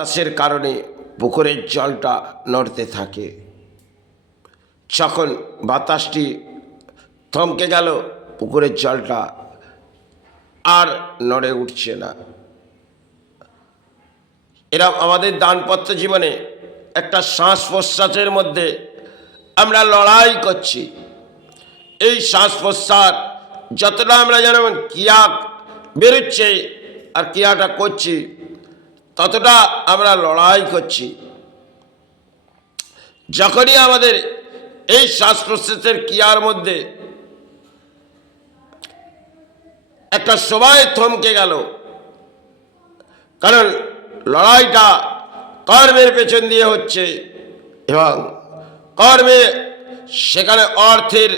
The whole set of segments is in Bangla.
বাতাসের কারণে পুকুরের জলটা নড়তে থাকে। যখন বাতাসটি থমকে গেল, পুকুরের জলটা আর নড়ে উঠছে না। এরা আমাদের দানপত্র জীবনে একটা শ্বাস প্রশ্বাসের মধ্যে আমরা লড়াই করছি। এই শ্বাস প্রশ্বাস যতটা আমরা যেমন ক্রিয়া বেরোচ্ছে আর ক্রিয়াটা করছি, ততটা আমরা লড়াই করছি। যখনই আমাদের এই শ্বাস প্রশ্বাসের ক্রিয়ার মধ্যে একটা সময় থমকে গেল, কারণ লড়াইটা কর্মের পেছন দিয়ে হচ্ছে এবং কর্মে সেখানে অর্থের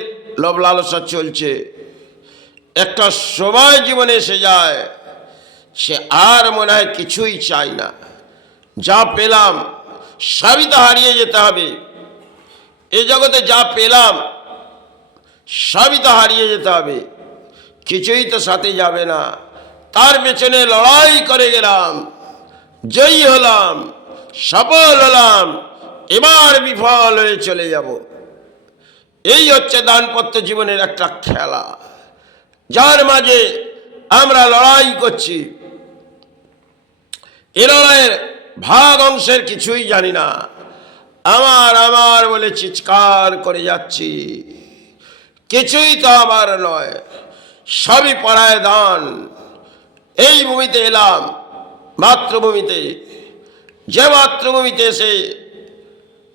লোভ লালসা চলছে। একটা সময় জীবনে এসে যায়, সে আর মনে হয় কিছুই চাই না। যা পেলাম সবই তো হারিয়ে যেতে হবে। এই জগতে যা পেলাম সবই তো হারিয়ে যেতে হবে, কিছুই তো সাথে যাবে না। তার পেছনে লড়াই করে গেলাম, জয়ী হলাম, সফল হলাম, এবার বিফল হয়ে চলে যাব। এই হচ্ছে দানপত্র জীবনের একটা খেলা, যার মাঝে আমরা লড়াই করছি। এ লড়াইয়ের ভাগ অংশের কিছুই জানি না, আমার আমার বলে চিৎকার করে যাচ্ছি। কিছুই তো আমার নয়, সবই পরায় দান। এই ভূমিতে এলাম, মাতৃভূমিতে, যে মাতৃভূমিতে এসে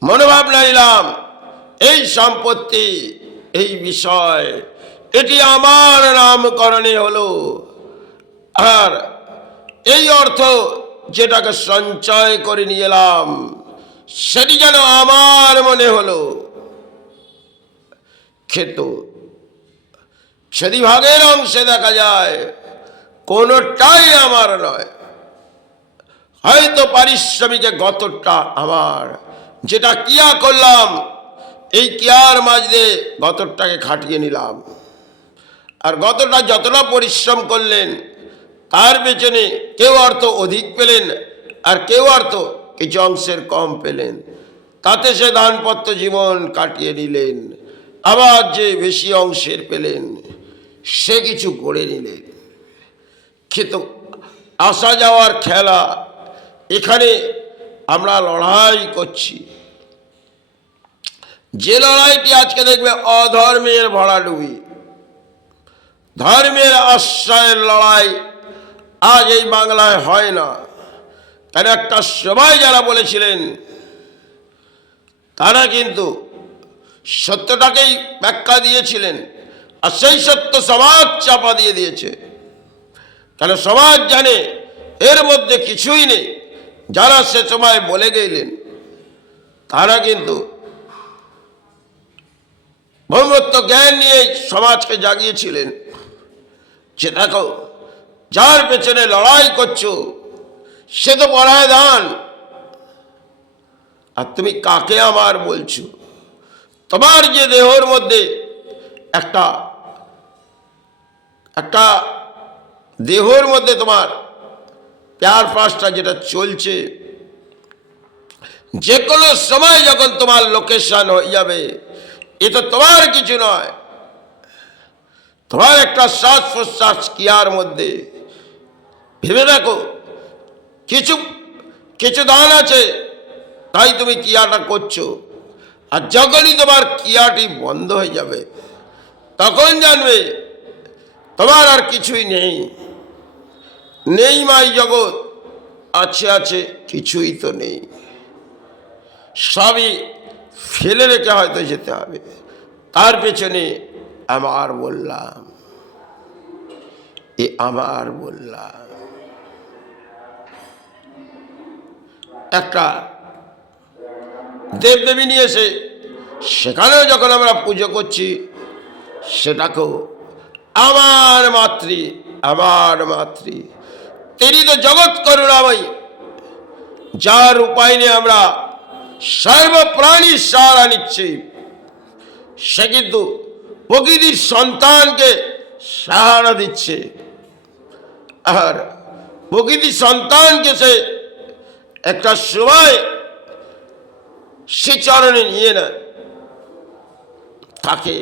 মনোভাবনা নিলাম এই সম্পত্তি, এই বিষয়, এটি আমার নামকরণে হলো। আর এই অর্থ যেটাকে সঞ্চয় করে নিয়ে এলাম, সেটি যেন আমার মনে হলো। কিন্তু যদি ভাগের অংশে দেখা যায় কোনোটাই আমার নয়। হয়তো পারিশ্রমিকে গতটা আমার, যেটা ক্রিয়া করলাম এই ক্রিয়ার মাঝে গতটাকে খাটিয়ে নিলাম। আর গতটা যতটা পরিশ্রম করলেন তার পেছনে কেউ অর্থ অধিক পেলেন আর কেউ অর্থ কিছু অংশের কম পেলেন, তাতে সে দানপত্র জীবন কাটিয়ে নিলেন। আবার যে বেশি অংশের পেলেন সে কিছু করে নিলেন। কিন্তু আসা যাওয়ার খেলা, এখানে আমরা লড়াই করছি। যে লড়াইটি আজকে দেখবে অধর্মের ভরাডুবি, ধর্মের আশ্রয়ের লড়াই আজ এই বাংলায় হয় না। কেন একটা সময় যারা বলেছিলেন তারা কিন্তু সত্যটাকেই ব্যাখ্যা দিয়েছিলেন, আর সেই সত্য সমাজ চাপা দিয়ে দিয়েছে। কেন সমাজ জানে এর মধ্যে কিছুই নেই। যারা সে সময় বলে গেলেন তারা কিন্তু ব্রহ্মত্ব জ্ঞান নিয়ে সমাজকে জাগিয়েছিলেন যে দেখো, যার পেছনে লড়াই করছো সে তো পরায় দান, আর তুমি কাকে আমার বলছো? তোমার যে দেহর মধ্যে একটা দেহর মধ্যে তোমার প্যার পাশটা যেটা চলছে, যে কোনো সময় যখন তোমার লোকেশন হয়ে যাবে, এ তো তোমার কিছু নয়। তোমার একটা শ্বাস প্রশ্বাস ক্রিয়ার মধ্যে ভেবে দেখো, কিছু কিছু দান আছে তাই তুমি ক্রিয়াটা করছো। আর যখনই তোমার ক্রিয়াটি বন্ধ হয়ে যাবে তখন জানবে তোমার আর কিছুই নেই। নেই মাই জগৎ, আছে আছে কিছুই তো নেই। সবই ফেলে রেখে হয়তো যেতে হবে। তার পেছনে আমার বললাম, এ আমার বললাম। একটা দেবদেবী নিয়ে এসে সেখানেও যখন আমরা পুজো করছি, সেটাকেও আমার মাতৃ, আমার মাতৃ, তিনি তো জগৎ করুণাময়ী, যার উপায় নিয়ে আমরা সর্বপ্রাণীর সাহারা নিচ্ছি। সে কিন্তু প্রকৃতির সন্তানকে সাহারা দিচ্ছে, আর প্রকৃতির সন্তানকে সে একটা সময় সে চরণে নিয়ে নেয়, তাকে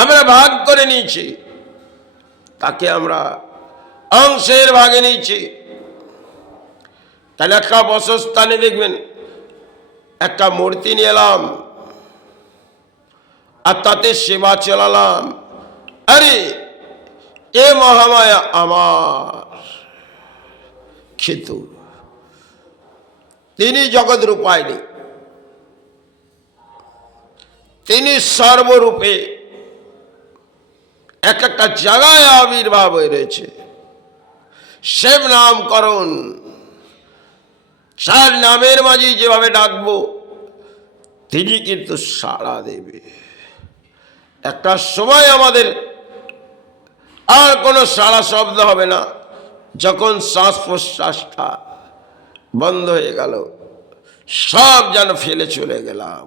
আমরা ভাগ করে নিয়েছি, তাকে আমরা অংশের ভাগে নিয়েছি। তাহলে একটা বসস্থানে দেখবেন একটা মূর্তি নিয়ে এলাম আর তাতে সেবা চালালাম, আরে এ মহামায়া আমার। কিন্তু তিনি জগৎ রূপায়নি, তিনি সর্বরূপে এক একটা জায়গায় আবির্ভাব হয়ে রয়েছে। সেব নামকরণ, যার নামের মাঝে যেভাবে ডাকবো তিনি কিন্তু সাড়া দেবে। একটা সময় আমাদের আর কোনো সাড়া শব্দ হবে না, যখন শ্বাস প্রশ্বাসটা বন্ধ হয়ে গেল, সব যেন ফেলে চলে গেলাম,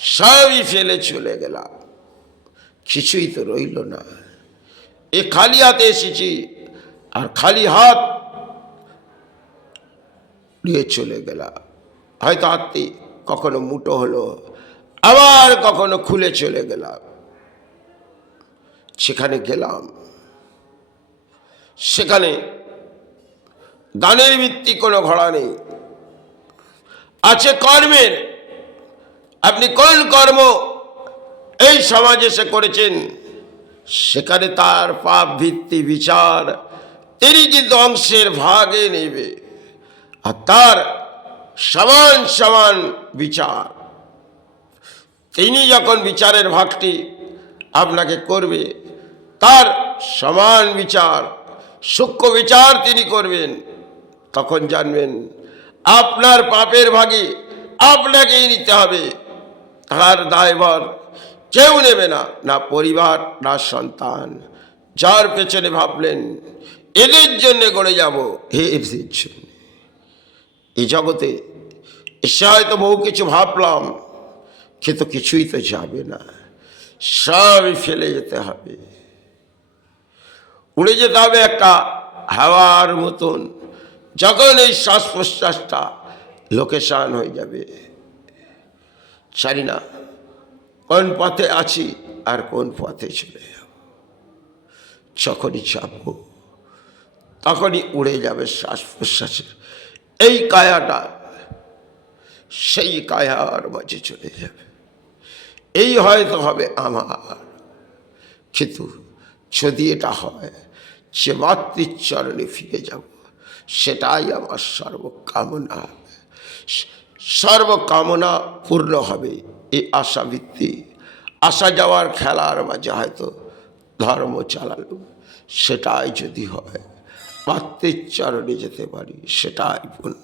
সবই ফেলে চলে গেলাম, কিছুই তো রইল না। এ খালি হাতে এসেছি আর খালি হাত নিয়ে চলে গেলাম। হয়তো হাতটি কখনো মুঠো হলো, আবার কখনো খুলে চলে গেলাম। সেখানে গেলাম, সেখানে দানের ভিত্তি কোনো ঘোড়া নেই, আছে কর্মের। আপনি কোন কর্ম এই সমাজে সে করেছেন, সেখানে তার পাপ ভিত্তি বিচার তিনি কিন্তু অংশের ভাগে নেবে, আর তার সমান সমান বিচার। তিনি যখন বিচারের ভাগটি আপনাকে করবে, তার সমান বিচার, সূক্ষ্ম বিচার তিনি করবেন, তখন জানবেন আপনার পাপের ভাগে আপনাকেই নিতে হবে। তার দায়ভার কেউ নেবে না, না পরিবার না সন্তান। যার পেছনে ভাবলেন এদের জন্য গড়ে যাব, হে এদের জন্য। এই জগতে এসে হয়তো বহু কিছু ভাবলাম, কিন্তু কিছুই তো যাবে না, সবই ফেলে যেতে হবে, উড়ে যেতে হবে একটা হাওয়ার মতন। যখন এই শ্বাস প্রশ্বাসটা লোকেশন হয়ে যাবে, জানি না কোন পথে আছি আর কোন পথে চলে যাব। যখনই যাব তখনই উড়ে যাবে শ্বাস প্রশ্বাসের এই কায়াটা, সেই কায়ার মাঝে চলে যাবে। এই হয়তো হবে আমার, কিন্তু যদি এটা হয় যে মাতৃচরণে ফিরে যাব, সেটাই আমার সর্বকামনা। সর্বকামনা পূর্ণ হবে এই আশাবৃত্তি। আসা যাওয়ার খেলার মাঝে হয়তো ধর্ম চালালো, সেটাই যদি হয় মাতৃচরণে যেতে পারি, সেটাই পূর্ণ।